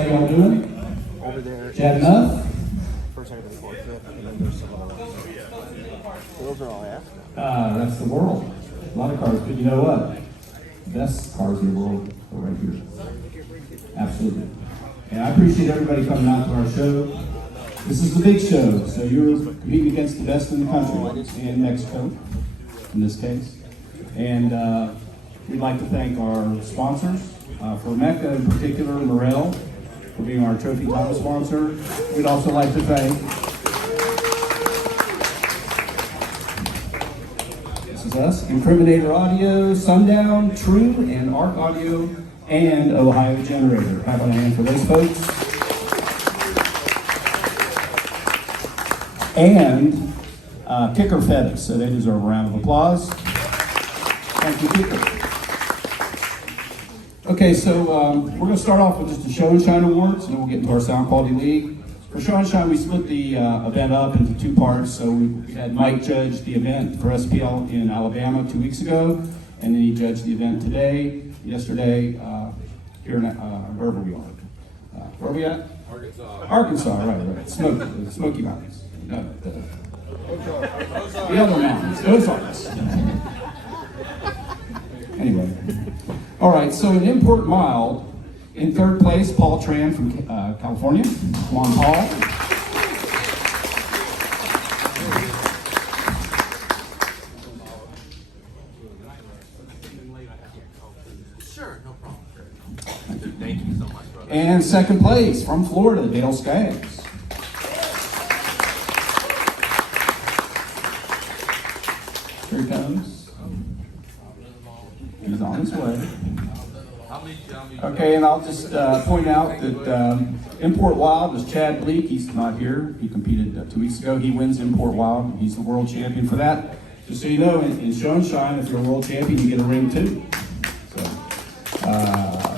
How y'all doing? Over there. Chat enough? First I got the 4-5, and then there's some other ones. So those are all I asked. That's the world. A lot of cars, but you know what? The best cars in the world are right here. Absolutely. And I appreciate everybody coming out to our show. This is the big show, so you're competing against the best in the country and Mexico, in this case. And we'd like to thank our sponsors, for MECA in particular, Morel, for being our trophy title sponsor. We'd also like to thank us, Incriminator Audio, Sundown, True, and Arc Audio, and Ohio Generator. Clap on a hand for those folks. And Kicker fed us, so they deserve a round of applause. Thank you, Kicker. Okay, so we're going to start off with just the Show and Shine Awards, and then we'll get into our Sound Quality League. For Show and Shine, we split the event up into two parts. So we had Mike judge the event for SPL in Alabama 2 weeks ago, and then he judged the event yesterday, here in, wherever we are. Where are we at? Arkansas. Arkansas, right. Smoky Mountains. No, the other mountains, Ozarks. Anyway. All right, so in import mild, in third place, Paul Tran from California. Come on, Paul. Sure, no problem. Thank you so much, brother. And second place from Florida, Dale Skaggs. Here he comes. He's on his way. Okay, and I'll just point out that Import Wild is Chad Bleak. He's not here. He competed 2 weeks ago. He wins Import Wild. He's the world champion for that. Just so you know, in Show and Shine, if you're a world champion, you get a ring too. So,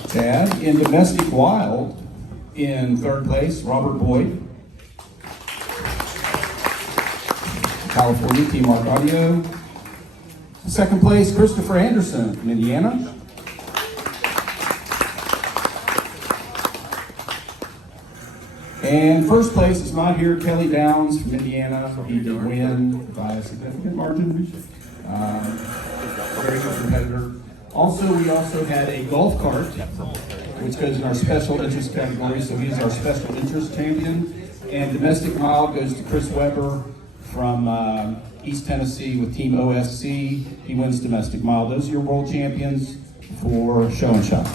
Chad. In Domestic Wild, in third place, Robert Boyd. California, Team Arc Audio. Second place, Christopher Anderson from Indiana. And first place is not here, Kelly Downs from Indiana. He did win by a significant margin. Very good competitor. Also, we also had a golf cart, which goes in our special interest category. So he's our special interest champion. And domestic mild goes to Chris Weber from East Tennessee with Team OSC. He wins domestic mild. Those are your world champions for Show and Shine.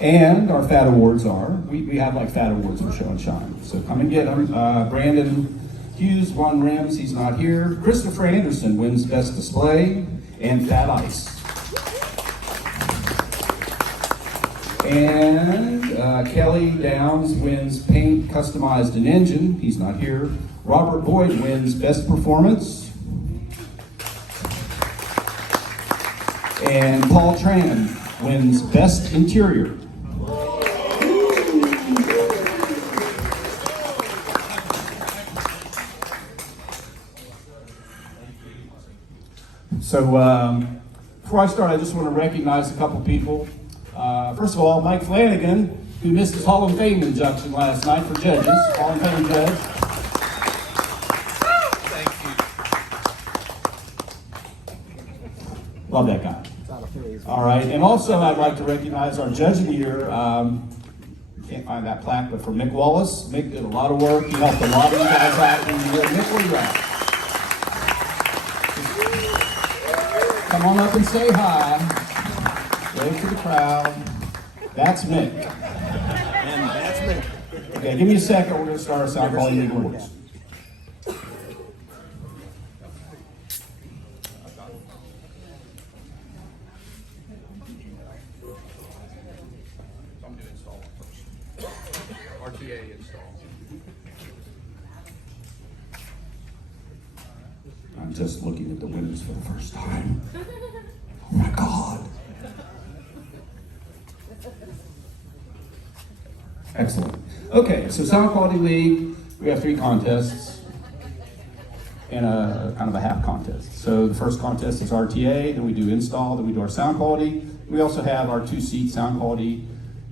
And our FAT awards are, we have like FAT awards for Show and Shine. So come and get them. Brandon Hughes won rims, he's not here. Christopher Anderson wins best display and FAT ice. And Kelly Downs wins paint, customized, and engine, he's not here. Robert Boyd wins best performance. And Paul Tran wins best interior. So before I start, I just want to recognize a couple people. First of all, Mike Flanagan, who missed his Hall of Fame induction last night for judges. Hall of Fame judge. Thank you. Love that guy. All right, and also I'd like to recognize our judge of the year. Can't find that plaque, but for Mick Wallace. Mick did a lot of work. He helped a lot of you guys out in the year. Mick, where you at? Come on up and say hi. Wave to the crowd. That's Mick. And that's me. Okay, give me a second. We're going to start our Sound Quality League Awards. I'm going to install it first. RTA install. I'm just looking at the winners for the first time. Oh my God. Excellent. Okay, so Sound Quality League, we have 3 contests and a kind of a half contest. So the first contest is RTA, then we do install, then we do our sound quality. We also have our 2-seat sound quality,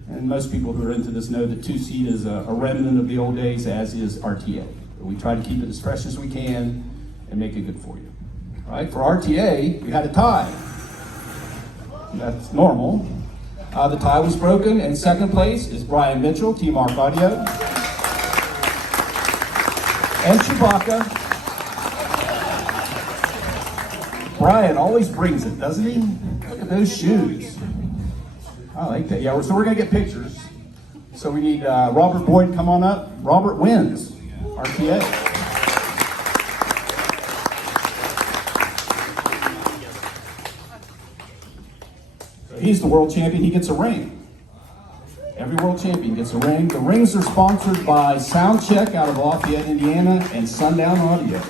and most people who are into this know that 2-seat is a remnant of the old days, as is RTA. We try to keep it as fresh as we can and make it good for you. All right, for RTA, we had a tie. That's normal. The tie was broken, and second place is Brian Mitchell, Team Arc Audio. And Chewbacca. Brian always brings it, doesn't he? Look at those shoes. I like that. Yeah, so we're going to get pictures. So we need Robert Boyd, come on up. Robert wins RTA. So he's the world champion. He gets a ring. Every world champion gets a ring. The rings are sponsored by Soundcheck out of Lafayette, Indiana, and Sundown Audio.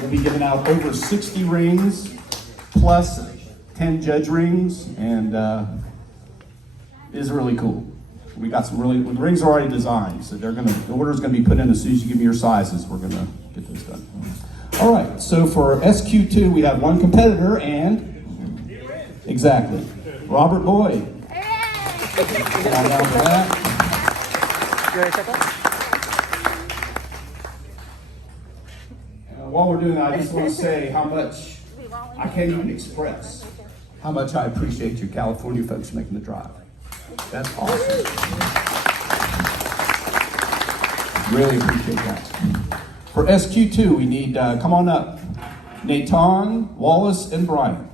We'll be giving out over 60 rings, plus 10 judge rings, and it is really cool. We got some really, the rings are already designed, so the order's gonna be put in as soon as you give me your sizes. We're gonna get those done. All right, so for SQ2, we have one competitor, and exactly, Robert Boyd. Come on down for that. You ready to check out? While we're doing that, I just want to say how much, I can't even express how much I appreciate you California folks making the drive. That's awesome. Really appreciate that. For SQ2, we need, come on up, Nathan, Wallace, and Brian.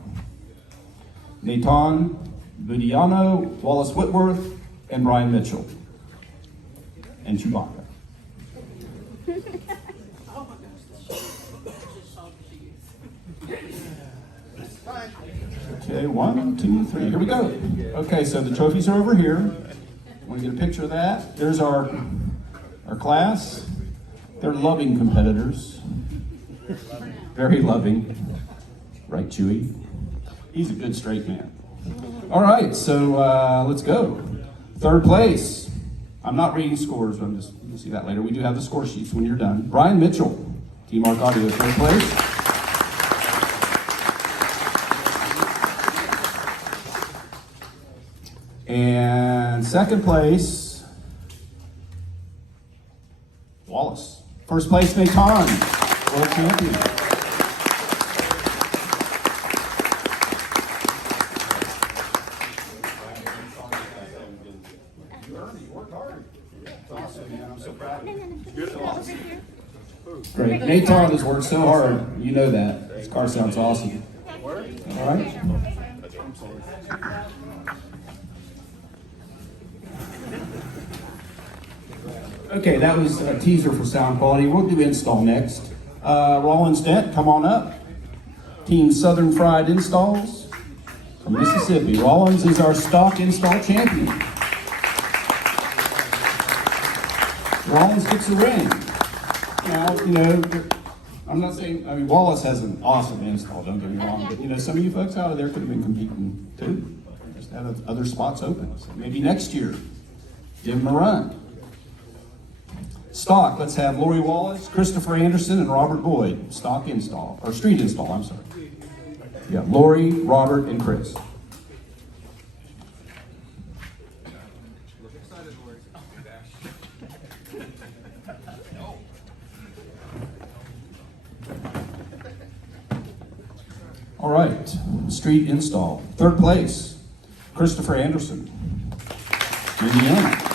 Nathan Budiano, Wallace Whitworth, and Brian Mitchell. And Chewbacca. Okay, 1, 2, 3, here we go. Okay, so the trophies are over here. Want to get a picture of that? There's our class. They're loving competitors. Very loving. Right, Chewy? He's a good straight man. All right, so let's go. Third place. I'm not reading scores, but you'll see that later. We do have the score sheets when you're done. Brian Mitchell, Team Arc Audio, third place. And second place, Wallace. First place, Nathan, world champion. You worked hard. It's awesome, man. I'm so proud of you. It's awesome. Great. Nathan has worked so hard. You know that. His car sounds awesome. All right. Okay, that was a teaser for sound quality. We'll do install next. Rollins Dent, come on up. Team Southern Fried Installs from Mississippi. Rollins is our stock install champion. Rollins gets a ring. Now, you know, I'm not saying, I mean, Wallace has an awesome install, don't get me wrong, but you know, some of you folks out of there could have been competing too. Just had other spots open. So maybe next year, give them a run. Stock, let's have Lori Wallace, Christopher Anderson, and Robert Boyd. Stock install, or street install, I'm sorry. Yeah, Lori, Robert, and Chris. All right, street install. Third place, Christopher Anderson, Indiana.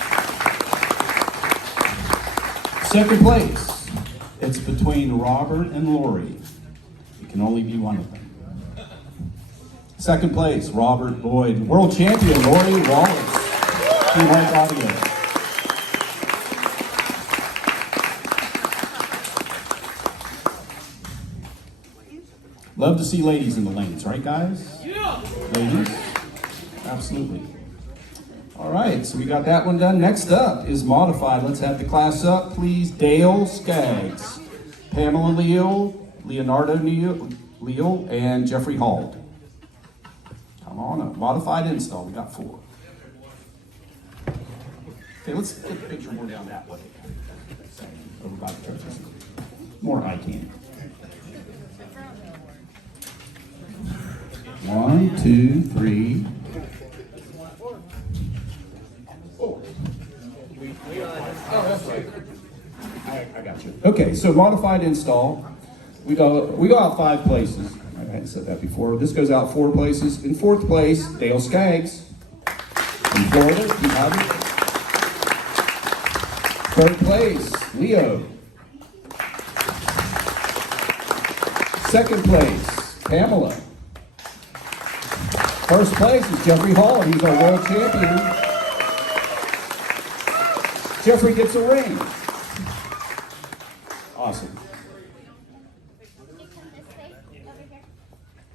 Second place, it's between Robert and Lori. It can only be one of them. Second place, Robert Boyd. World champion, Lori Wallace. Team Arc Audio. Love to see ladies in the lanes, right guys? Yeah. Ladies? Absolutely. All right, so we got that one done. Next up is modified. Let's have the class up, please. Dale Skaggs, Pamela Leal, Leonardo Leal, and Jeffrey Hall. Come on up. Modified install. We got 4. Okay, let's put the picture more down that way. Over by the churches. More eye candy. 1, 2, 3. Oh, that's right. I got you. Okay, so modified install. We go out 5 places. I hadn't said that before. This goes out 4 places. In 4th place, Dale Skaggs from Florida. You have it. 3rd place, Leo. 2nd place, Pamela. 1st place is Jeffrey Hall. He's our world champion. Jeffrey gets a ring. Awesome.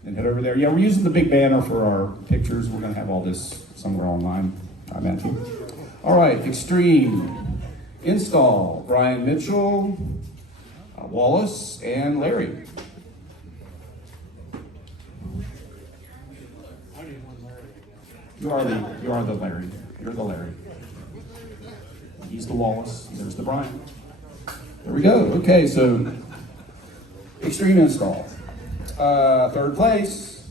And head over there. Yeah, we're using the big banner for our pictures. We're going to have all this somewhere online, I imagine. All right, extreme install. Brian Mitchell, Wallace, and Larry. You are the Larry. You're the Larry. He's the Wallace. There's the Brian. There we go. Okay, so extreme install. 3rd place,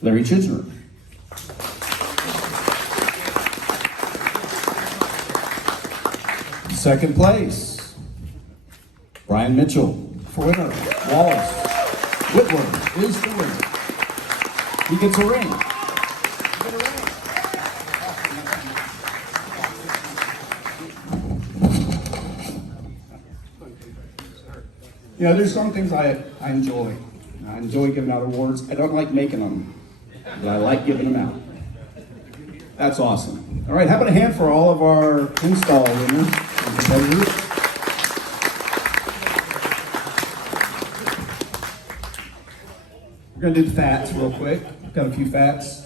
Larry Chidner. 2nd place, Brian Mitchell. For winner, Wallace Whitworth is the winner. He gets a ring. Yeah, there's some things I enjoy. I enjoy giving out awards. I don't like making them, but I like giving them out. That's awesome. All right, how about a hand for all of our install winners and competitors? We're going to do the fats real quick. Got a few fats.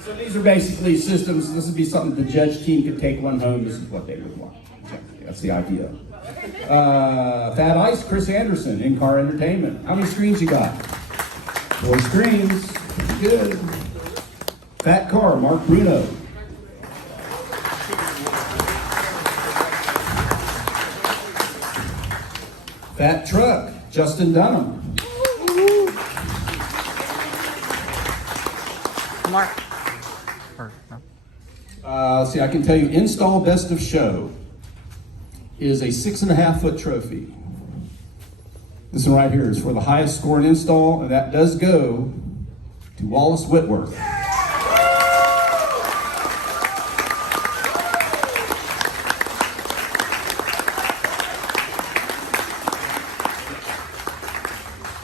So these are basically systems. This would be something the judge team could take one home. This is what they would want. That's the idea. Fat Ice, Chris Anderson, in-car entertainment. How many screens you got? 4 screens. Good. Fat Car, Mark Bruno. Fat Truck, Justin Dunham. Mark. Let's see, I can tell you, install best of show is a 6.5-foot trophy. This one right here is for the highest score in install, and that does go to Wallace Whitworth.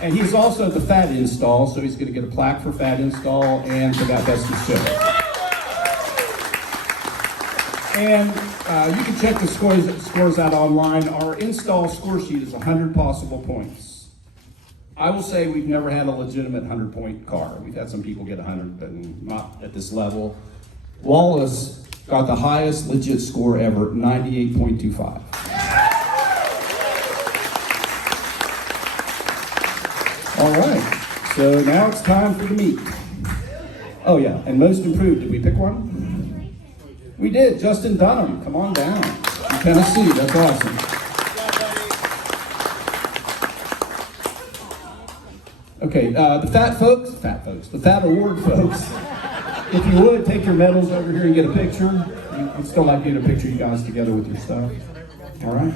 And he's also the fat install, so he's going to get a plaque for fat install and for that best of show. And you can check the scores out online. Our install score sheet is 100 possible points. I will say we've never had a legitimate 100-point car. We've had some people get 100, but not at this level. Wallace got the highest legit score ever, 98.25. All right, so now it's time for the meat. Oh yeah, and most improved, did we pick one? We did, Justin Dunham, come on down. From Tennessee, that's awesome. Okay, the fat award folks, if you would, take your medals over here and get a picture. I'd still like to get a picture of you guys together with your stuff. All right?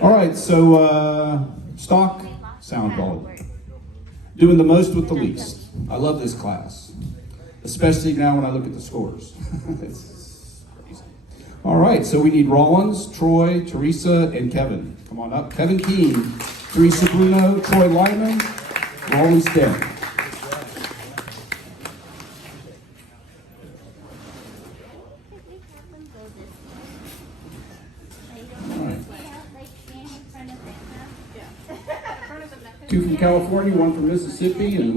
All right, so stock sound quality. Doing the most with the least. I love this class, especially now when I look at the scores. It's crazy. All right, so we need Rollins, Troy, Teresa, and Kevin. Come on up. Kevin Keene, Teresa Bruno, Troy Lyman, Rollins Dent. Two from California, one from Mississippi, and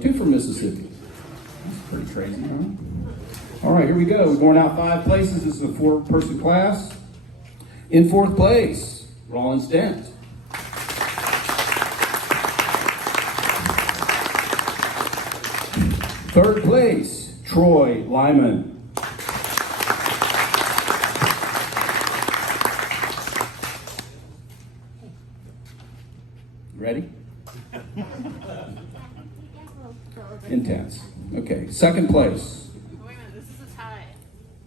two from Mississippi. That's pretty crazy, huh? All right, here we go. We're going out 5 places. This is a 4-person class. In 4th place, Rollins Dent. Third place, Troy Lyman. Ready? Intense. Okay, second place. Wait a minute, this is a tie.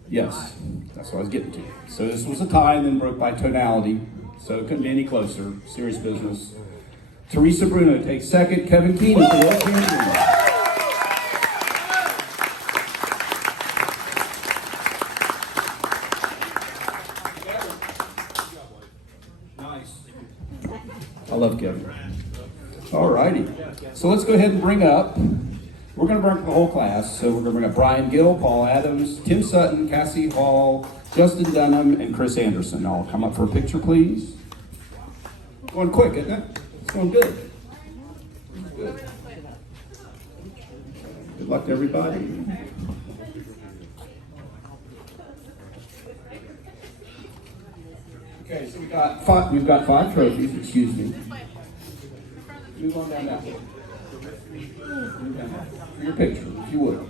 Yes, that's what I was getting to. So this was a tie and then broke by tonality. So it couldn't be any closer. Serious business. Teresa Bruno takes second. Kevin Keenan for West Camden. Nice. I love Kevin. All righty. So let's go ahead and bring up, we're going to bring up the whole class. So we're going to bring up Brian Gill, Paul Adams, Tim Sutton, Cassie Hall, Justin Dunham, and Chris Anderson. All come up for a picture, please. Going quick, isn't it? It's going good. Good. Good luck to everybody. Okay, so we've got five trophies, excuse me. Move on down that way. Move down that way. For your picture, if you would.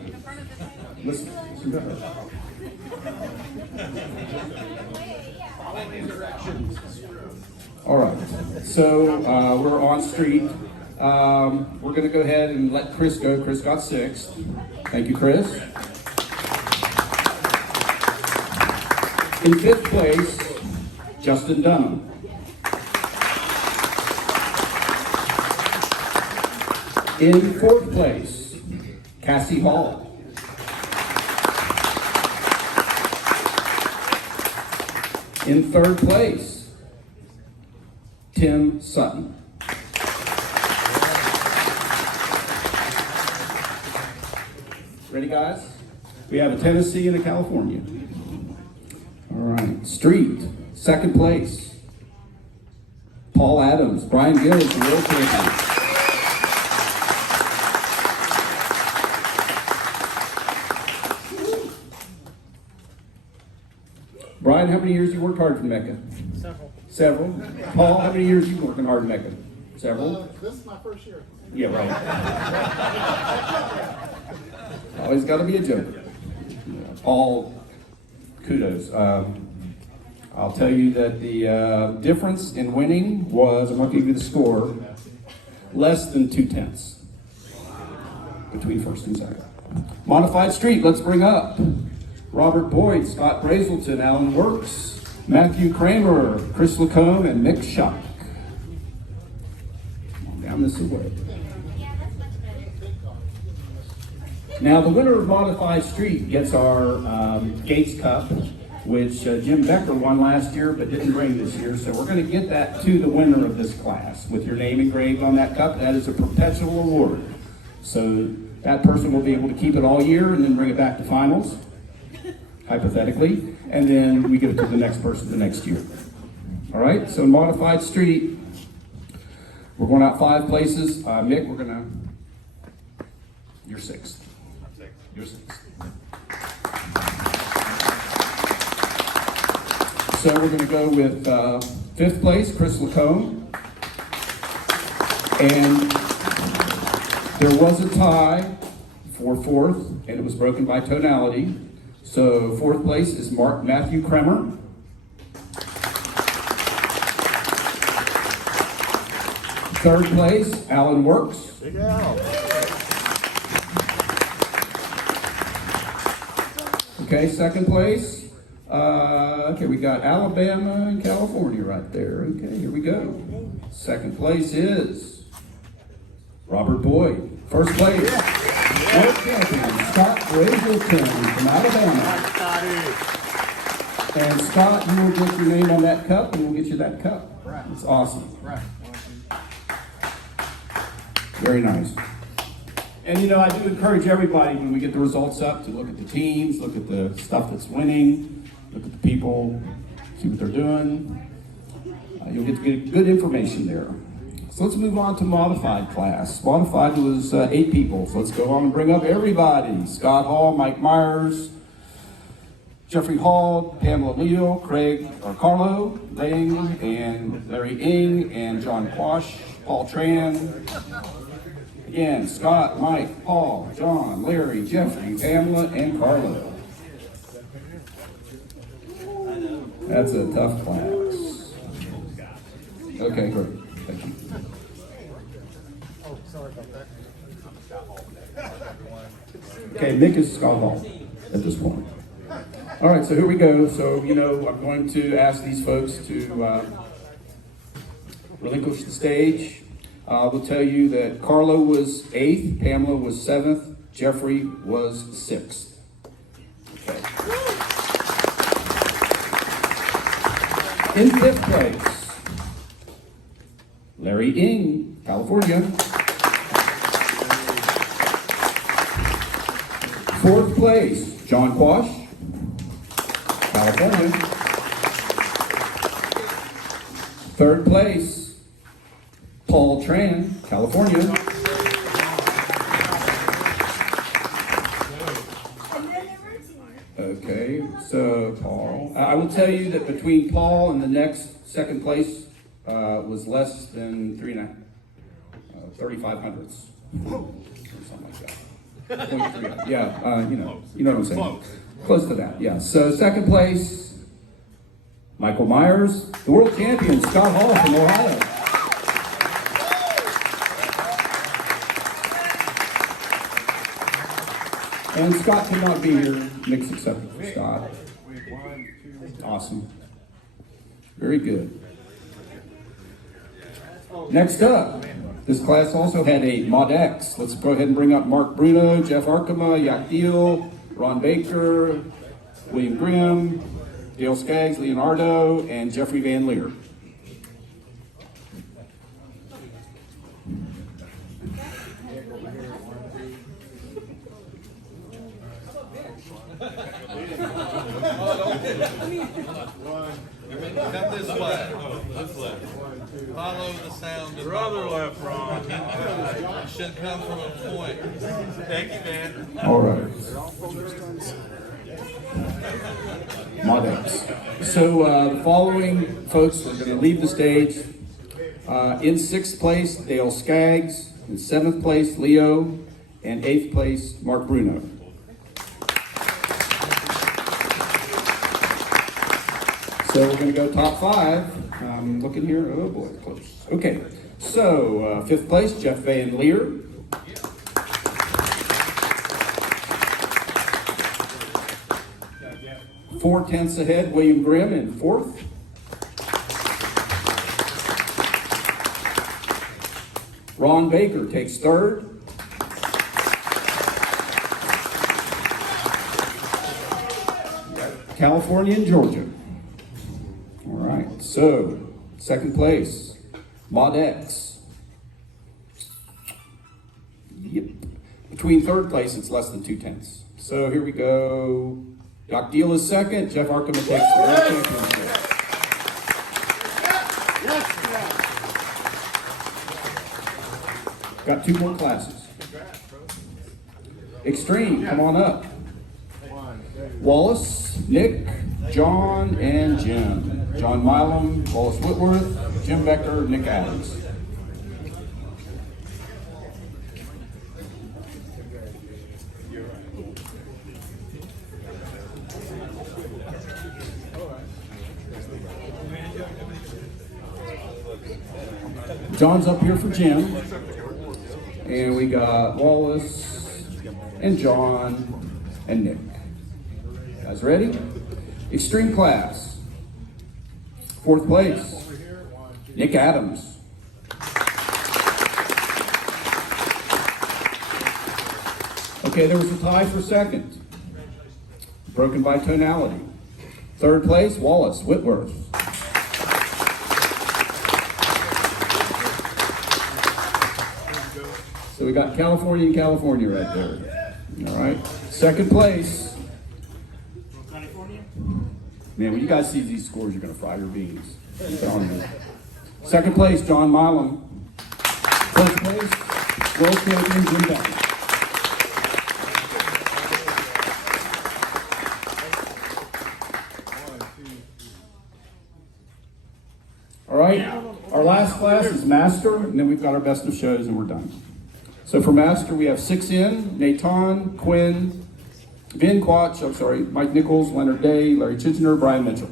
Listen to her. All right, so we're on street. We're going to go ahead and let Chris go. Chris got sixth. Thank you, Chris. In fifth place, Justin Dunham. In fourth place, Cassie Hall. In third place, Tim Sutton. Ready, guys? We have a Tennessee and a California. All right, street, second place, Paul Adams. Brian Gill is the world champion. Brian, how many years you worked hard for MECA? Several. Paul, how many years you working hard in MECA? Several. This is my first year. Yeah, right. Always got to be a joker. Paul, kudos. I'll tell you that the difference in winning was, I'm going to give you the score, less than 2/10 between first and second. Modified street, let's bring up Robert Boyd, Scott Brazelton, Alan Works, Matthew Kramer, Chris Lacombe, and Mick Schock. Come on down this way. Now, the winner of Modified Street gets our Gates Cup, which Jim Becker won last year but didn't bring this year. So we're going to get that to the winner of this class with your name engraved on that cup. That is a perpetual award. So that person will be able to keep it all year and then bring it back to finals, hypothetically. And then we give it to the next person the next year. All right, so Modified Street, we're going out 5 places. Mick, we're going to, you're sixth. You're sixth. So we're going to go with 5th place, Chris Lacombe. And there was a tie for 4th, and it was broken by tonality. So 4th place is Matthew Kramer. 3rd place, Alan Works. Big Al. Okay, 2nd place. Okay, we got Alabama and California right there. Okay, here we go. 2nd place is Robert Boyd. 1st place, world champion Scott Brazelton from Alabama. And Scott, you will get your name on that cup, and we'll get you that cup. It's awesome. Very nice. And you know, I do encourage everybody when we get the results up to look at the teams, look at the stuff that's winning, look at the people, see what they're doing. You'll get to get good information there. So let's move on to modified class. Modified was 8 people. So let's go on and bring up everybody. Scott Hall, Mike Myers, Jeffrey Hall, Pamela Leo, Carlo Lang, and Larry Ng, and John Quash, Paul Tran. Again, Scott, Mike, Paul, John, Larry, Jeffrey, Pamela, and Carlo. That's a tough class. Okay, great. Thank you. Oh, sorry about that. Okay, Mick is Scott Hall at this point. All right, so here we go. So, I'm going to ask these folks to relinquish the stage. We'll tell you that Carlo was 8th, Pamela was 7th, Jeffrey was 6th. Okay. In 5th place, Larry Ng, California. 4th place, John Quash, California. 3rd place, Paul Tran, California. Okay, so Paul, I will tell you that between Paul and the next second place was less than 3,500. Something like that. 0.3. Yeah, you know what I'm saying. Close to that, yeah. So second place, Michael Myers, the world champion, Scott Hall from Ohio. And Scott could not be here. Nick's accepted for Scott. Awesome. Very good. Next up, this class also had a Mod X. Let's go ahead and bring up Mark Bruno, Jeff Arkema, Yak Deal, Ron Baker, William Grimm, Dale Skaggs, Leonardo, and Jeffrey Van Leer. Cut this way. This way. Follow the sound. Your other left, Ron. It should come from a point. Thank you, man. All right. Mod X. So the following folks are going to leave the stage. In 6th place, Dale Skaggs. In 7th place, Leo. And 8th place, Mark Bruno. So we're going to go top 5. Looking here. Oh boy, close. Okay. So 5th place, Jeff Van Leer. Four tenths ahead, William Grimm in 4th. Ron Baker takes 3rd. California and Georgia. All right, so 2nd place, Mod X. Yep. Between 3rd place, it's less than 2 tenths. So here we go. Doc Deal is 2nd. Jeff Arkema takes the world championship. Got 2 more classes. Extreme, come on up. Wallace, Nick, John, and Jim. John Milam, Wallace Whitworth, Jim Becker, Nick Adams. John's up here for Jim. And we got Wallace and John and Nick. Guys ready? Extreme class. 4th place, Nick Adams. Okay, there was a tie for 2nd. Broken by tonality. 3rd place, Wallace Whitworth. So we got California and California right there. All right. 2nd place. Man, when you guys see these scores, you're going to fry your beans. I'm telling you. 2nd place, John Milam. 1st place, world champion Jim Becker. All right, our last class is Master, and then we've got our best of shows, and we're done. So for Master, we have 6 in, Nathan, Quinn, Vin Quach, Mike Nichols, Leonard Day, Larry Chitchener, Brian Mitchell.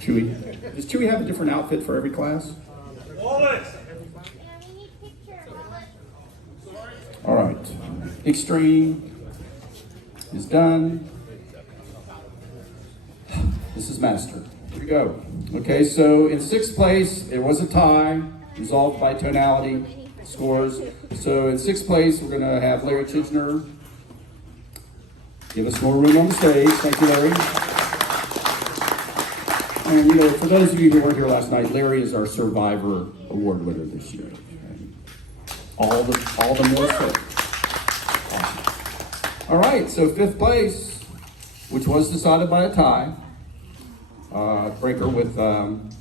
Chewy. Does Chewy have a different outfit for every class? All right. Extreme is done. This is master. Here we go. Okay, so in 6th place, there was a tie, resolved by tonality scores. So in 6th place, we're going to have Larry Chidgener. Give us more room on the stage. Thank you, Larry. And you know, for those of you who weren't here last night, Larry is our Survivor Award winner this year. All the more so. Awesome. All right, so 5th place, which was decided by a tie, breaker with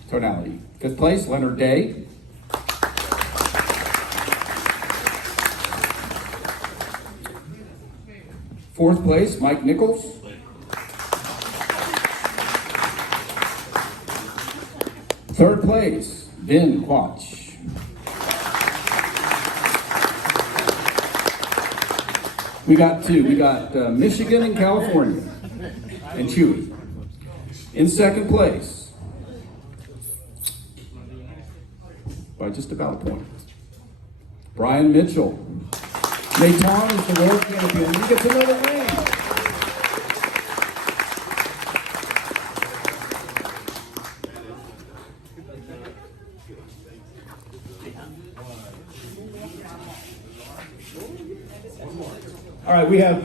tonality. 5th place, Leonard Day. 4th place, Mike Nichols. 3rd place, Ben Quach. We got 2. We got Michigan and California, and Chewy. In 2nd place, by just about a point, Brian Mitchell. Nathan is the world champion. He gets another ring. All right, we have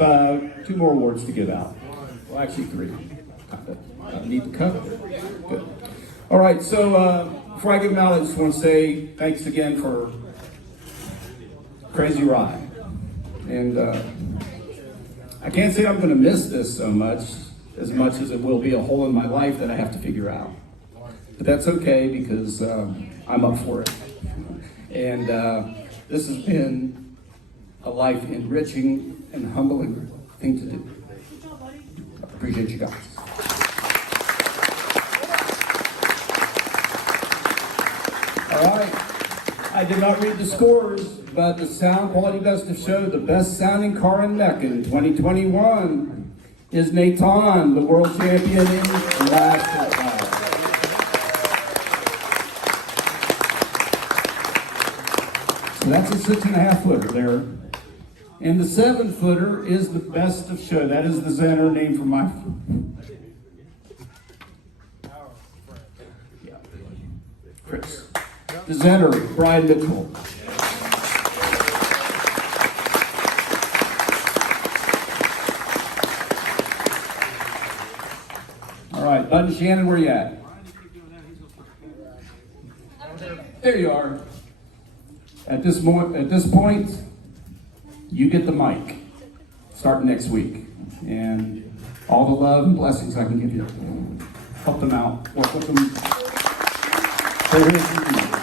2 more awards to give out. Well, actually 3. Need to cut. Good. All right, so before I give them out, I just want to say thanks again for crazy ride. And I can't say I'm going to miss this so much as it will be a hole in my life that I have to figure out. But that's okay because I'm up for it. And this has been a life-enriching and humbling thing to do. I appreciate you guys. All right. I did not read the scores, but the Sound Quality Best of Show, the best sounding car in MECA in 2021 is Nathan, the world champion in last class. So that's a 6.5 footer there. And the 7 footer is the best of show. That is the Zenner, named for my Chris. The Zenner, Brian Mitchell. All right, Button Shannon, where you at? There you are. At this point, you get the mic. Starting next week, and all the love and blessings I can give you. Help them out. Work with them. They're here for you.